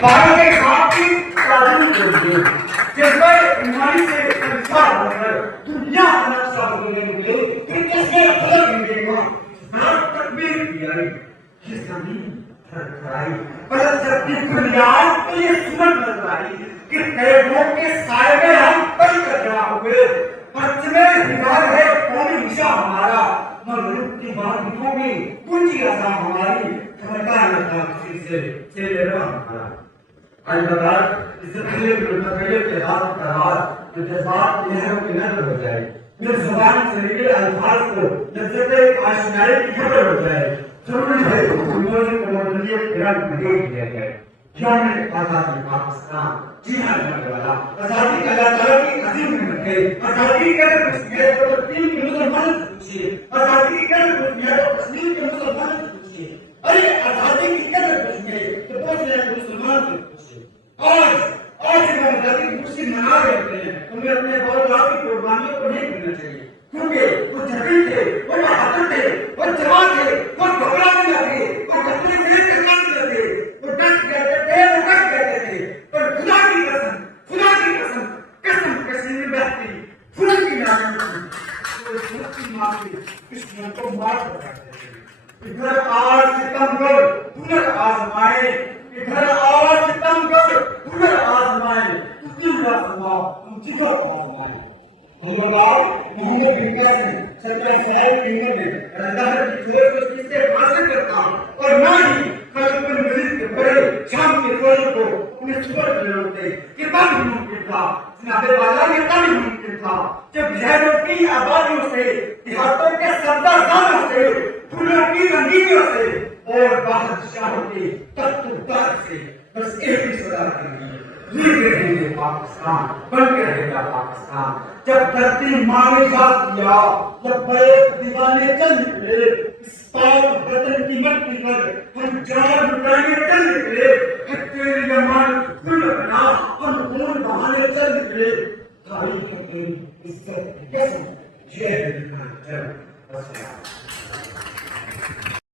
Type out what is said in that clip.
भारत के खाकी कानून बोलिए जिसमें ईमानी से संसार बनकर दुनिया का नक्शा बदलने के लिए कि किसने अलग इंडिया तकबीर किया ये जमीन थरथराई पर जब की बुनियाद के लिए सुनत नजर आई कि तेरों के साए में हम कल करना हुए पश्चिमे हिमाल है कौमी दिशा हमारा मगरब की बारियों में पूंजी आसा हमारी खबरदार लगता किसी से चले रहा हमारा अलबत्ता इससे पहले के हाथ का हाथ जो जज्बात लहरों की नजर हो जाए जो जुबान से निकले अल्फाज को लज्जत आशनाई की खबर हो जाए जरूरी है उन्होंने कमोडियत रंग में देख लिया जाए क्या है आजादी पाकिस्तान जी हाँ करने वाला आजादी का अल्लाह ताला की अजीम नेमत है आजादी की कदर कुछ है तो तीन के मुसलमान से पूछिए आजादी की कदर कुछ है तो तस्लीम के मुसलमान से पूछिए अरे आजादी की कदर कुछ है तो पूछ ले मुसलमान से पूछिए आज हम आजादी की खुशी मना रहे हैं हमें अपने बाप की कुर्बानियों को नहीं भूलना चाहिए क्योंकि वो जबीन थे वो बहादुर थे वो जवान थे वो घबराने लगे वो अपनी दिल के काम करते वो डट कहते थे वो डट कहते थे पर खुदा की कसम कसीम में बहती खुदा की माफी किस्मत को माफ करते थे इधर आज सितम कर उधर आजमाए इधर आज सितम कर उधर आजमाए तुझे तुझको आजमाए मोहम्मद बिन कैसन सत्रह साल की उम्र में अल्लाह की खोज को किससे हासिल करता और ना ही खल्क बिन वलीद के बड़े शाम के फौज को उन्हें सुपर कर होते कि तब मुमकिन था जनाबे वाला ये तब मुमकिन था जब शहरों की आबादियों से देहातों के सरदारों से फूलों की रंगीनियों से और बादशाहों के तख्तदार से बस एक ही सदा करनी है रहेंगे पाकिस्तान बन के रहेगा पाकिस्तान जब धरती मांगे जात दिया जब बड़े दीवाने चल निकले इस पाक वतन की मट्टी पर हम जान लुटाने चल निकले तेरी जमान खुल बना हम खून बहाने चल निकले तारीख है तेरी इज्जत कैसे ये है